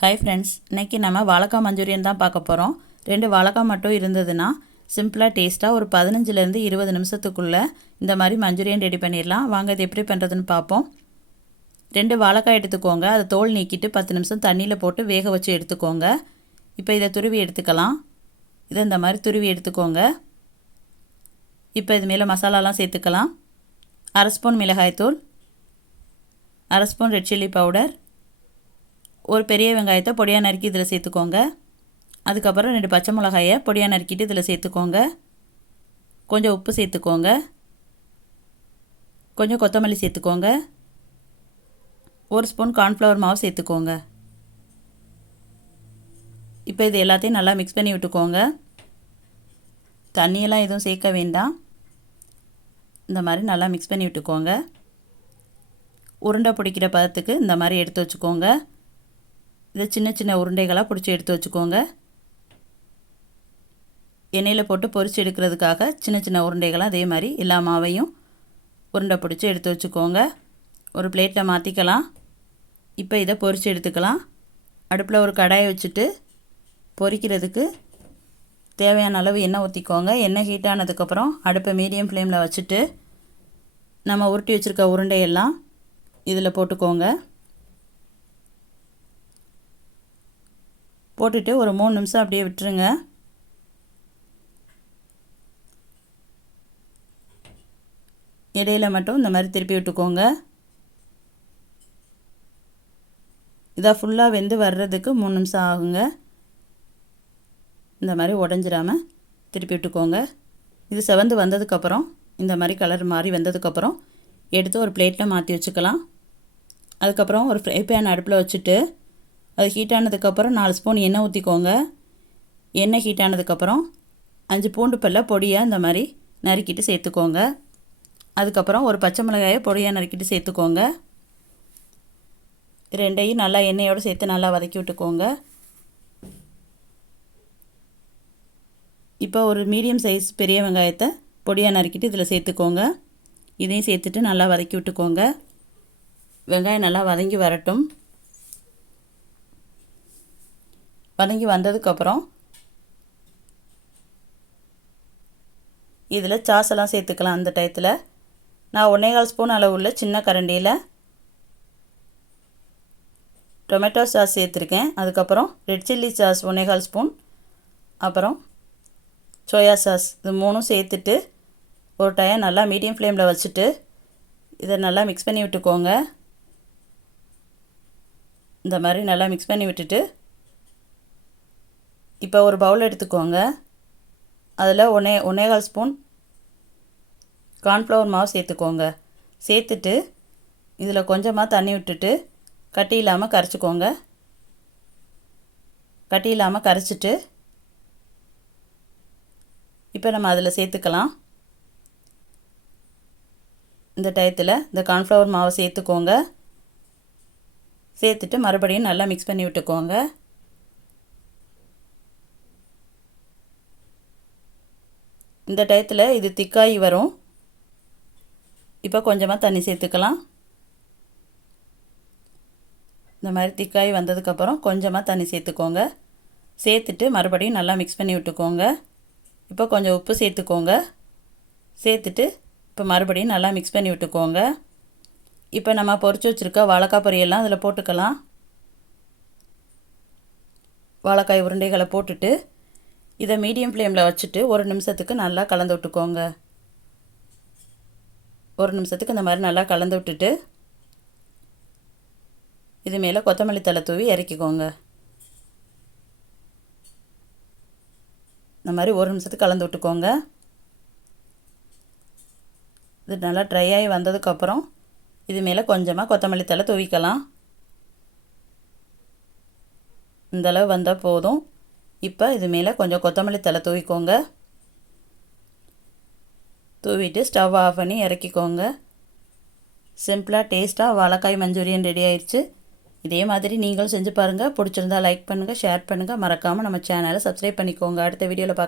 Hi friends இன்றைக்கி நம்ம வாழைக்காய் மஞ்சூரியன் தான் பார்க்க போகிறோம் ரெண்டு வாழைக்காய் மட்டும் இருந்ததுன்னா சிம்பிளாக டேஸ்ட்டாக ஒரு பதினஞ்சுலேருந்து இருபது நிமிஷத்துக்குள்ளே இந்த மாதிரி மஞ்சூரியன் ரெடி பண்ணிடலாம். வாங்க இது எப்படி பண்ணுறதுன்னு பார்ப்போம். ரெண்டு வாழைக்காய் எடுத்துக்கோங்க. அதை தோல் நீக்கிட்டு பத்து நிமிஷம் தண்ணியில் போட்டு வேக வச்சு எடுத்துக்கோங்க. இப்போ இதை துருவி எடுத்துக்கலாம். இதை இந்த மாதிரி துருவி எடுத்துக்கோங்க. இப்போ இது மேலே மசாலாலாம் சேர்த்துக்கலாம். அரை ஸ்பூன் மிளகாய்த்தூள். அரை ஸ்பூன் ரெட் சில்லி பவுடர் ஒரு பெரிய வெங்காயத்தை பொடியாக நறுக்கி இதில் சேர்த்துக்கோங்க. அதுக்கப்புறம் ரெண்டு பச்சை மிளகாயை பொடியாக நறுக்கிட்டு இதில் சேர்த்துக்கோங்க. கொஞ்சம் உப்பு சேர்த்துக்கோங்க. கொஞ்சம் கொத்தமல்லி சேர்த்துக்கோங்க. ஒரு ஸ்பூன் கார்ன்ஃப்ளவர் மாவு சேர்த்துக்கோங்க. இப்போ இது எல்லாத்தையும் நல்லா மிக்ஸ் பண்ணி விட்டுக்கோங்க. தண்ணியெல்லாம் எதுவும் சேர்க்க வேண்டாம். இந்த மாதிரி நல்லா மிக்ஸ் பண்ணி விட்டுக்கோங்க. உருண்டை பிடிக்கிற பதத்துக்கு இந்த மாதிரி எடுத்து வச்சுக்கோங்க. இதை சின்ன சின்ன உருண்டைகளாக பிடிச்சி எடுத்து வச்சுக்கோங்க. எண்ணெயில் போட்டு பொரித்து எடுக்கிறதுக்காக சின்ன சின்ன உருண்டைகளாக அதே மாதிரி எல்லா மாவையும் உருண்டை பிடிச்சி எடுத்து வச்சுக்கோங்க. ஒரு பிளேட்டில் மாற்றிக்கலாம் இப்போ இதை பொரித்து எடுத்துக்கலாம். அடுப்பில் ஒரு கடாயை வச்சுட்டு பொரிக்கிறதுக்கு தேவையான அளவு எண்ணெய் ஊற்றிக்கோங்க எண்ணெய் ஹீட் ஆனதுக்கப்புறம் அடுப்பை மீடியம் ஃப்ளேமில் வச்சுட்டு நம்ம உருட்டி வச்சுருக்க உருண்டையெல்லாம் இதில் போட்டுக்கோங்க. போட்டுட்டு ஒரு மூணு நிமிஷம் அப்படியே விட்டுருங்க. இடையில மட்டும் இந்த மாதிரி திருப்பி விட்டுக்கோங்க. இதை ஃபுல்லாக வெந்து வர்றதுக்கு மூணு நிமிஷம் ஆகுங்க. இந்த மாதிரி உடஞ்சிடாமல் திருப்பி விட்டுக்கோங்க. இது செவந்து வந்ததுக்கப்புறம் இந்த மாதிரி கலர் மாதிரி வந்ததுக்கப்புறம் எடுத்து ஒரு பிளேட்டில் மாற்றி வச்சுக்கலாம். அதுக்கப்புறம் ஒரு ஃப்ரை பேன் அடுப்பில் வச்சுட்டு அது ஹீட் ஆனதுக்கப்புறம் நாலு ஸ்பூன் எண்ணெய் ஊற்றிக்கோங்க எண்ணெய் ஹீட் ஆனதுக்கப்புறம் அஞ்சு பூண்டு பல்ல பொடியாக இந்த மாதிரி நறுக்கிட்டு சேர்த்துக்கோங்க. அதுக்கப்புறம் ஒரு பச்சை மிளகாயை பொடியாக நறுக்கிட்டு சேர்த்துக்கோங்க. ரெண்டையும் நல்லா எண்ணெயோடு சேர்த்து நல்லா வதக்கி விட்டுக்கோங்க. இப்போ ஒரு மீடியம் சைஸ் பெரிய வெங்காயத்தை பொடியாக நறுக்கிட்டு இதில் சேர்த்துக்கோங்க. இதையும் சேர்த்துட்டு நல்லா வதக்கி விட்டுக்கோங்க. வெங்காயம் நல்லா வதங்கி வரட்டும். வதங்கி வந்ததுக்கப்புறம் இதில் சாஸெல்லாம் சேர்த்துக்கலாம் அந்த டயத்தில். நான் ஒன்றேகால் ஸ்பூன் அளவு உள்ள சின்ன கரண்டியில் டொமேட்டோ சாஸ் சேர்த்துருக்கேன். அதுக்கப்புறம் ரெட் சில்லி சாஸ் ஒன்னேகால் ஸ்பூன். அப்புறம் சோயா சாஸ் இது மூணும் சேர்த்துட்டு ஒரு டயம் நல்லா மீடியம் ஃப்ளேமில் வச்சுட்டு இதை நல்லா மிக்ஸ் பண்ணி விட்டுக்கோங்க. இந்த மாதிரி நல்லா மிக்ஸ் பண்ணி விட்டுட்டு இப்போ ஒரு பவுல் எடுத்துக்கோங்க. அதில் ஒன்னே ஒன்னேகால் ஸ்பூன் கார்ன்ஃப்ளவர் மாவு சேர்த்துக்கோங்க. சேர்த்துட்டு இதில் கொஞ்சமாக தண்ணி விட்டுட்டு கட்டி இல்லாமல் கரைச்சிக்கோங்க. கட்டி இல்லாமல் கரைச்சிட்டு இப்போ நம்ம அதில் சேர்த்துக்கலாம். இந்த டயத்தில் இந்த கார்ன்ஃப்ளவர் மாவை சேர்த்துக்கோங்க. சேர்த்துட்டு மறுபடியும் நல்லா மிக்ஸ் பண்ணி விட்டுக்கோங்க. இந்த டயத்தில் இது திக்காகி வரும். இப்போ கொஞ்சமாக தண்ணி சேர்த்துக்கலாம். இந்த மாதிரி திக்காய் வந்ததுக்கப்புறம் கொஞ்சமாக தண்ணி சேர்த்துக்கோங்க. சேர்த்துட்டு மறுபடியும் நல்லா மிக்ஸ் பண்ணி விட்டுக்கோங்க. இப்போ கொஞ்சம் உப்பு சேர்த்துக்கோங்க. சேர்த்துட்டு இப்போ மறுபடியும் நல்லா மிக்ஸ் பண்ணி விட்டுக்கோங்க. இப்போ நம்ம பொறிச்சு வச்சுருக்க வாழைக்காய் பொரியெல்லாம் அதில் போட்டுக்கலாம். வாழைக்காய் உருண்டைகளை போட்டுட்டு இதை மீடியம் ஃப்ளேமில் வச்சுட்டு ஒரு நிமிஷத்துக்கு நல்லா கலந்து விட்டுக்கோங்க. ஒரு நிமிஷத்துக்கு இந்த மாதிரி நல்லா கலந்து விட்டுட்டு இது மேலே கொத்தமல்லி தலை தூவி இறக்கிக்கோங்க. இந்த மாதிரி ஒரு நிமிஷத்துக்கு கலந்து விட்டுக்கோங்க. இது நல்லா ட்ரை ஆகி வந்ததுக்கப்புறம் இது மேலே கொஞ்சமாக கொத்தமல்லி தலை தூவிக்கலாம். இந்தளவு வந்தால் போதும். இப்போ இது மேலே கொஞ்சம் கொத்தமல்லி தலை தூவிக்கோங்க. தூவிட்டு ஸ்டவ் ஆஃப் பண்ணி இறக்கிக்கோங்க. சிம்பிளாக டேஸ்ட்டாக வாழைக்காய் மஞ்சூரியன் ரெடி ஆயிடுச்சு இதே மாதிரி நீங்களும் செஞ்சு பாருங்கள் பிடிச்சிருந்தா லைக் பண்ணுங்கள் ஷேர் பண்ணுங்கள் மறக்காமல் நம்ம சேனலை சப்ஸ்கிரைப் பண்ணிக்கோங்க. அடுத்த வீடியோவில் பார்க்கலாம்.